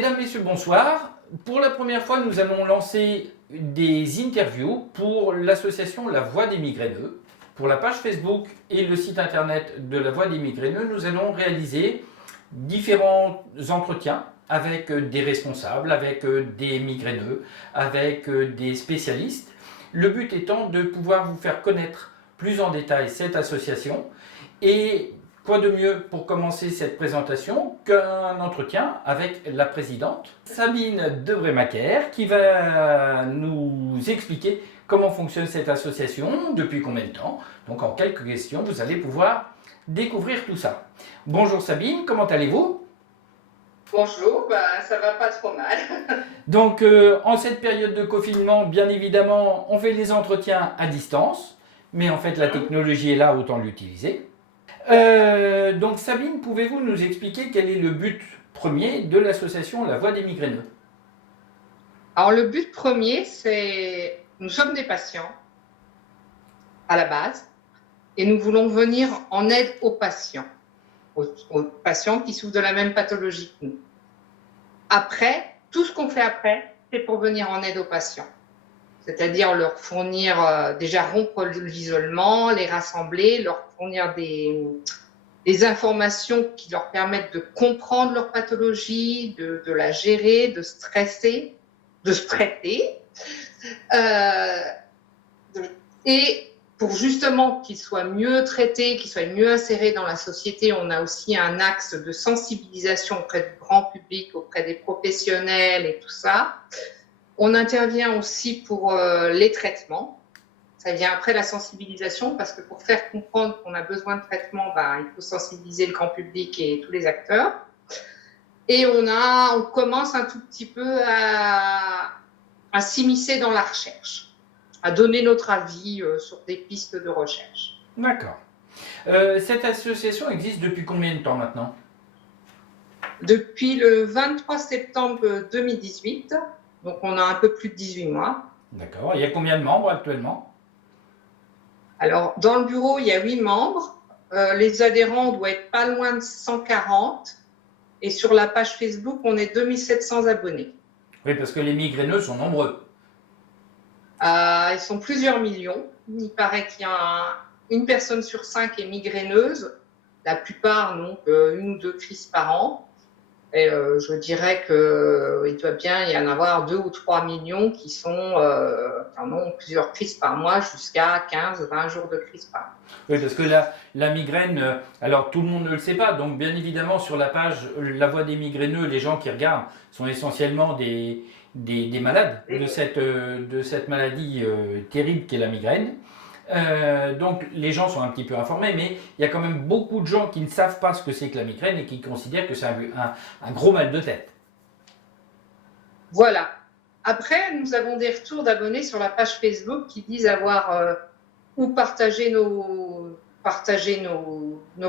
Mesdames, Messieurs, bonsoir. Pour la première fois, nous allons lancer des interviews pour l'association La Voix des Migraineux. Pour la page Facebook et le site internet de La Voix des Migraineux, nous allons réaliser différents entretiens avec des responsables, avec des migraineux, avec des spécialistes. Le but étant de pouvoir vous faire connaître plus en détail cette association. Et quoi de mieux pour commencer cette présentation qu'un entretien avec la présidente Sabine Debrémaquer qui va nous expliquer comment fonctionne cette association, depuis combien de temps. Donc en quelques questions, vous allez pouvoir découvrir tout ça. Bonjour Sabine, comment allez-vous ? Bonjour, ça va pas trop mal. Donc en cette période de confinement, bien évidemment, on fait les entretiens à distance, mais en fait la technologie est là, autant l'utiliser. Donc Sabine, pouvez-vous nous expliquer quel est le but premier de l'association La Voix des Migraineux ? Alors le but premier, c'est nous sommes des patients à la base et nous voulons venir en aide aux patients qui souffrent de la même pathologie que nous. Après, tout ce qu'on fait après, c'est pour venir en aide aux patients. C'est-à-dire leur fournir, déjà rompre l'isolement, les rassembler, leur fournir des informations qui leur permettent de comprendre leur pathologie, de la gérer, de se traiter. Et pour justement qu'ils soient mieux traités, qu'ils soient mieux insérés dans la société, on a aussi un axe de sensibilisation auprès du grand public, auprès des professionnels et tout ça. On intervient aussi pour les traitements. Ça vient après la sensibilisation parce que pour faire comprendre qu'on a besoin de traitement, il faut sensibiliser le grand public et tous les acteurs. Et on commence un tout petit peu à s'immiscer dans la recherche, à donner notre avis sur des pistes de recherche. D'accord. Cette association existe depuis combien de temps maintenant ? Depuis le 23 septembre 2018, donc on a un peu plus de 18 mois. D'accord. Il y a combien de membres actuellement ? Alors, dans le bureau, il y a 8 membres. Les adhérents doivent être pas loin de 140. Et sur la page Facebook, on est 2700 abonnés. Oui, parce que les migraineux sont nombreux. Ils sont plusieurs millions. Il paraît qu'il y a une personne sur 5 est migraineuse. La plupart n'ont qu'une ou deux crises par an. Et je dirais qu'il doit bien y en avoir 2 ou 3 millions qui ont plusieurs crises par mois, jusqu'à 15-20 jours de crise par mois. Oui, parce que la migraine, alors tout le monde ne le sait pas, donc bien évidemment sur la page La Voix des Migraineux, les gens qui regardent sont essentiellement des malades de cette maladie terrible qu'est la migraine. Donc les gens sont un petit peu informés, mais il y a quand même beaucoup de gens qui ne savent pas ce que c'est que la migraine et qui considèrent que c'est un gros mal de tête. Voilà. Après, nous avons des retours d'abonnés sur la page Facebook qui disent avoir ou partagé nos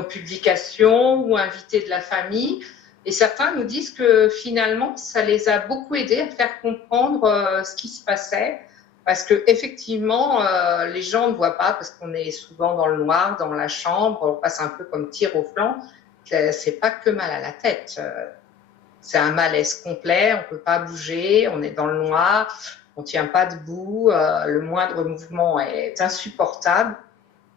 publications ou invité de la famille. Et certains nous disent que finalement, ça les a beaucoup aidés à faire comprendre ce qui se passait. Parce qu'effectivement, les gens ne voient pas, parce qu'on est souvent dans le noir, dans la chambre, on passe un peu comme tir au flanc. C'est pas que mal à la tête. C'est un malaise complet, on ne peut pas bouger, on est dans le noir, on ne tient pas debout, le moindre mouvement est insupportable.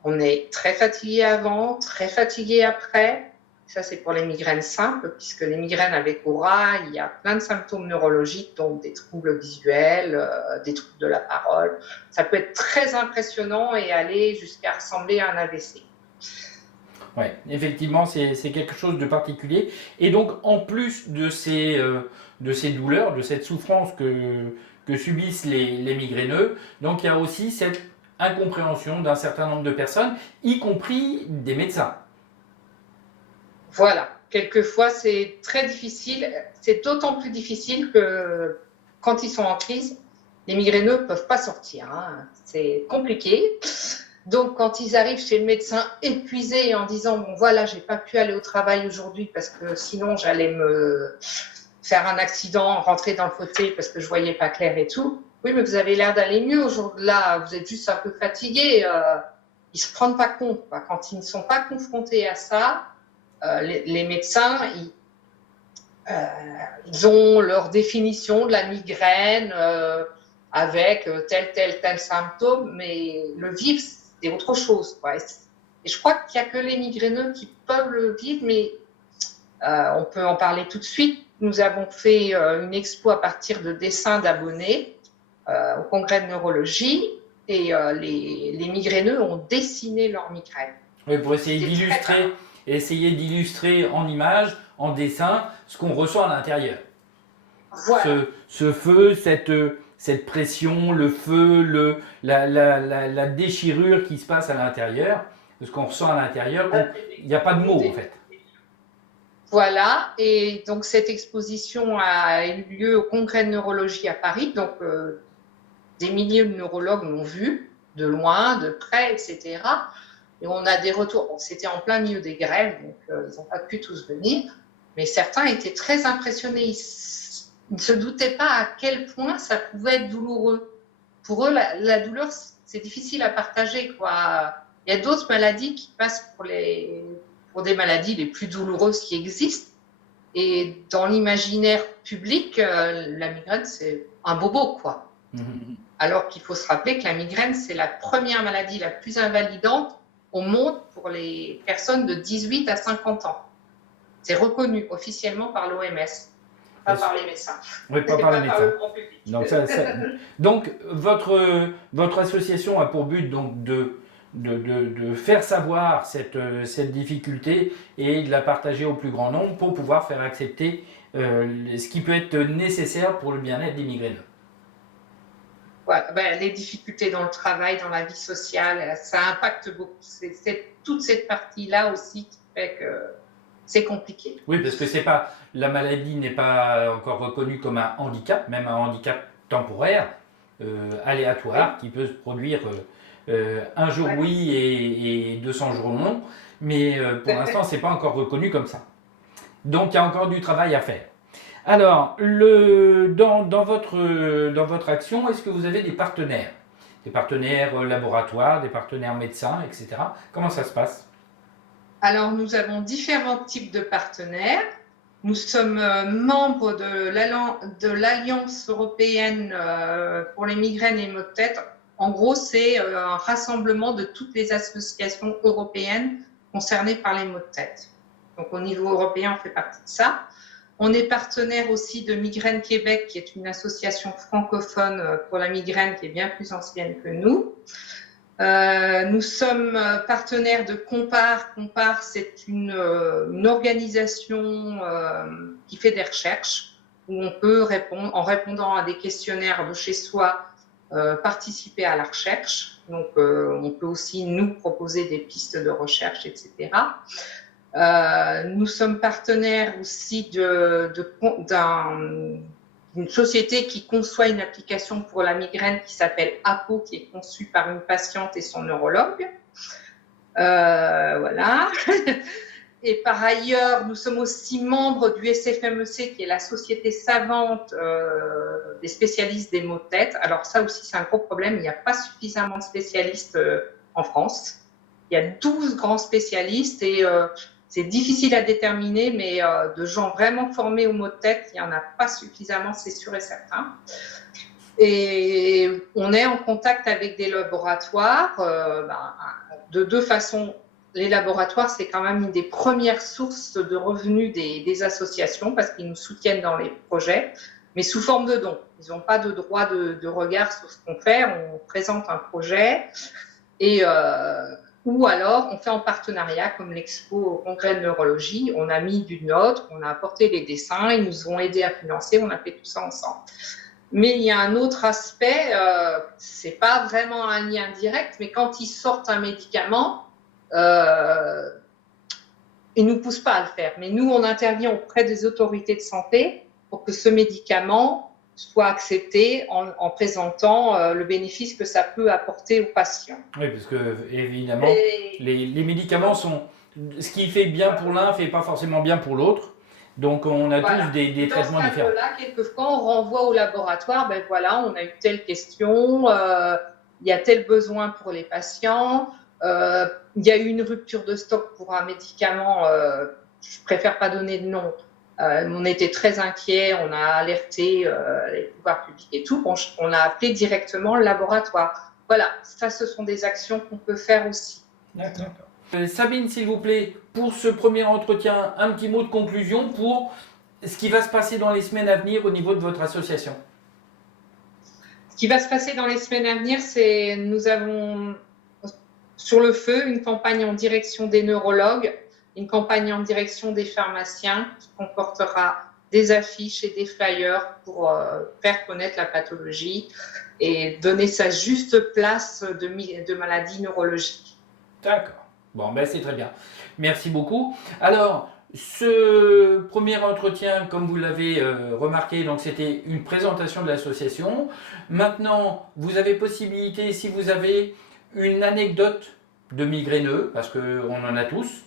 On est très fatigué avant, très fatigué après. Ça, c'est pour les migraines simples, puisque les migraines avec aura, il y a plein de symptômes neurologiques, donc des troubles visuels, des troubles de la parole. Ça peut être très impressionnant et aller jusqu'à ressembler à un AVC. Oui, effectivement, c'est quelque chose de particulier. Et donc, en plus de ces douleurs, de cette souffrance que subissent les migraineux, donc il y a aussi cette incompréhension d'un certain nombre de personnes, y compris des médecins. Voilà, quelquefois c'est très difficile, c'est d'autant plus difficile que quand ils sont en crise, les migraineux ne peuvent pas sortir, c'est compliqué. Donc quand ils arrivent chez le médecin épuisés en disant bon voilà, j'ai pas pu aller au travail aujourd'hui parce que sinon j'allais me faire un accident, rentrer dans le fauteuil parce que je voyais pas clair et tout. Oui, mais vous avez l'air d'aller mieux aujourd'hui, là, vous êtes juste un peu fatigué. Ils se rendent pas compte, quoi. Quand ils ne sont pas confrontés à ça, les médecins, ils ont leur définition de la migraine avec tel symptôme, mais le vivre, c'est autre chose, quoi. Et je crois qu'il n'y a que les migraineux qui peuvent le vivre, mais on peut en parler tout de suite. Nous avons fait une expo à partir de dessins d'abonnés au congrès de neurologie, et les migraineux ont dessiné leur migraine. Oui, pour essayer d'illustrer en images, en dessin, ce qu'on ressent à l'intérieur. Voilà. Ce feu, cette pression, le feu, la déchirure qui se passe à l'intérieur, ce qu'on ressent à l'intérieur, il n'y a pas de mots en fait. Voilà, et donc cette exposition a eu lieu au congrès de neurologie à Paris, donc des milliers de neurologues l'ont vu, de loin, de près, etc. Et on a des retours. Bon, c'était en plein milieu des grèves, donc ils n'ont pas pu tous venir, mais certains étaient très impressionnés. Ils ne se doutaient pas à quel point ça pouvait être douloureux. Pour eux, la douleur, c'est difficile à partager, quoi. Il y a d'autres maladies qui passent pour des maladies les plus douloureuses qui existent. Et dans l'imaginaire public, la migraine, c'est un bobo, quoi. Alors qu'il faut se rappeler que la migraine, c'est la première maladie la plus invalidante au monde pour les personnes de 18 à 50 ans. C'est reconnu officiellement par l'OMS, pas par les médecins. Oui, pas par les médecins. Le grand public. Donc votre association a pour but donc de faire savoir cette difficulté et de la partager au plus grand nombre pour pouvoir faire accepter ce qui peut être nécessaire pour le bien-être des migraineux. Voilà, les difficultés dans le travail, dans la vie sociale, ça impacte beaucoup. C'est toute cette partie-là aussi qui fait que c'est compliqué. Oui, parce que la maladie n'est pas encore reconnue comme un handicap, même un handicap temporaire, aléatoire, qui peut se produire un jour oui et 200 jours non, mais pour l'instant, ce n'est pas encore reconnu comme ça. Donc, il y a encore du travail à faire. Alors, dans votre action, est-ce que vous avez des partenaires? Des partenaires laboratoires, des partenaires médecins, etc. Comment ça se passe? Alors, nous avons différents types de partenaires. Nous sommes membres de l'Alliance européenne pour les migraines et maux de tête. En gros, c'est un rassemblement de toutes les associations européennes concernées par les maux de tête. Donc, au niveau européen, on fait partie de ça. On est partenaire aussi de Migraine Québec, qui est une association francophone pour la migraine qui est bien plus ancienne que nous. Nous sommes partenaires de Compare. Compare, c'est une organisation qui fait des recherches où on peut en répondant à des questionnaires de chez soi, participer à la recherche. Donc, on peut aussi nous proposer des pistes de recherche, etc. Nous sommes partenaires aussi d'une société qui conçoit une application pour la migraine qui s'appelle APO, qui est conçue par une patiente et son neurologue. Voilà. Et par ailleurs, nous sommes aussi membres du SFMEC, qui est la société savante des spécialistes des maux de tête. Alors ça aussi, c'est un gros problème. Il n'y a pas suffisamment de spécialistes en France. Il y a 12 grands spécialistes et c'est difficile à déterminer, mais de gens vraiment formés aux maux de tête, il n'y en a pas suffisamment, c'est sûr et certain. Et on est en contact avec des laboratoires de deux façons. Les laboratoires, c'est quand même une des premières sources de revenus des associations parce qu'ils nous soutiennent dans les projets, mais sous forme de dons. Ils n'ont pas de droit de regard sur ce qu'on fait. On présente un projet et ou alors on fait en partenariat comme l'expo au congrès de neurologie. On a mis du nôtre, on a apporté les dessins, ils nous ont aidés à financer, on a fait tout ça ensemble. Mais il y a un autre aspect, c'est pas vraiment un lien direct, mais quand ils sortent un médicament, ils nous poussent pas à le faire. Mais nous, on intervient auprès des autorités de santé pour que ce médicament soit accepté en présentant le bénéfice que ça peut apporter aux patients. Oui, parce que évidemment, les médicaments sont... Ce qui fait bien pour l'un ne fait pas forcément bien pour l'autre. Donc on a tous des traitements différents. Dans ce cas-là, quelquefois, on renvoie au laboratoire, ben voilà, on a eu telle question, il y a tel besoin pour les patients, il y a eu une rupture de stock pour un médicament, je préfère pas donner de nom, On était très inquiets, on a alerté les pouvoirs publics et tout. On a appelé directement le laboratoire. Voilà, ça, ce sont des actions qu'on peut faire aussi. D'accord. Sabine, s'il vous plaît, pour ce premier entretien, un petit mot de conclusion pour ce qui va se passer dans les semaines à venir au niveau de votre association. Ce qui va se passer dans les semaines à venir, c'est nous avons sur le feu une campagne en direction des neurologues, une campagne en direction des pharmaciens qui comportera des affiches et des flyers pour faire connaître la pathologie et donner sa juste place de maladies neurologiques. D'accord. Bon, ben c'est très bien. Merci beaucoup. Alors, ce premier entretien, comme vous l'avez remarqué, donc c'était une présentation de l'association. Maintenant, vous avez possibilité, si vous avez une anecdote de migraineux, parce qu'on en a tous.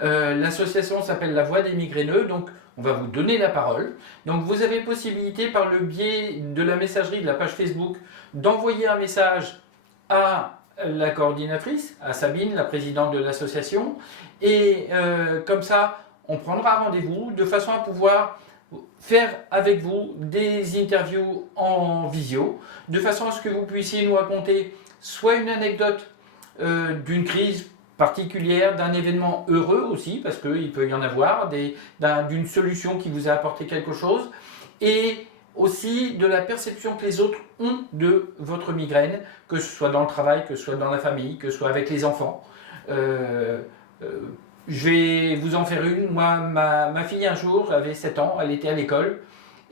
L'association s'appelle La Voix des migraineux, donc on va vous donner la parole. Donc vous avez possibilité, par le biais de la messagerie de la page Facebook, d'envoyer un message à la coordinatrice, à Sabine, la présidente de l'association, et comme ça, on prendra rendez-vous de façon à pouvoir faire avec vous des interviews en visio, de façon à ce que vous puissiez nous raconter soit une anecdote d'une crise particulière, d'un événement heureux aussi, parce qu'il peut y en avoir, d'une solution qui vous a apporté quelque chose, et aussi de la perception que les autres ont de votre migraine, que ce soit dans le travail, que ce soit dans la famille, que ce soit avec les enfants. Je vais vous en faire une. Moi, ma fille, un jour, avait 7 ans, elle était à l'école,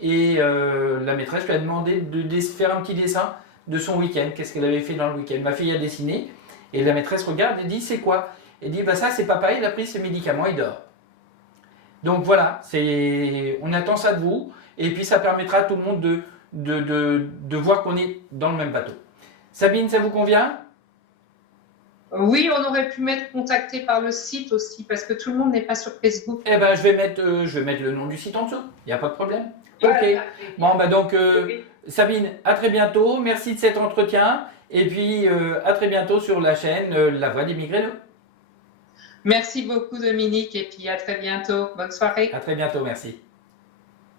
et la maîtresse lui a demandé de faire un petit dessin de son week-end, qu'est-ce qu'elle avait fait dans le week-end. Ma fille a dessiné, et la maîtresse regarde et dit, c'est quoi? Elle dit, bah ça c'est papa, il a pris ses médicaments, il dort. Donc voilà, on attend ça de vous, et puis ça permettra à tout le monde de voir qu'on est dans le même bateau. Sabine, ça vous convient? Oui, on aurait pu m'être contacté par le site aussi, parce que tout le monde n'est pas sur Facebook. Eh ben, je vais mettre le nom du site en dessous, il n'y a pas de problème. Ok. Bon, bah donc, Sabine, à très bientôt, merci de cet entretien, et puis à très bientôt sur la chaîne La Voix des migraineux. Merci beaucoup Dominique, et puis à très bientôt. Bonne soirée. À très bientôt, merci.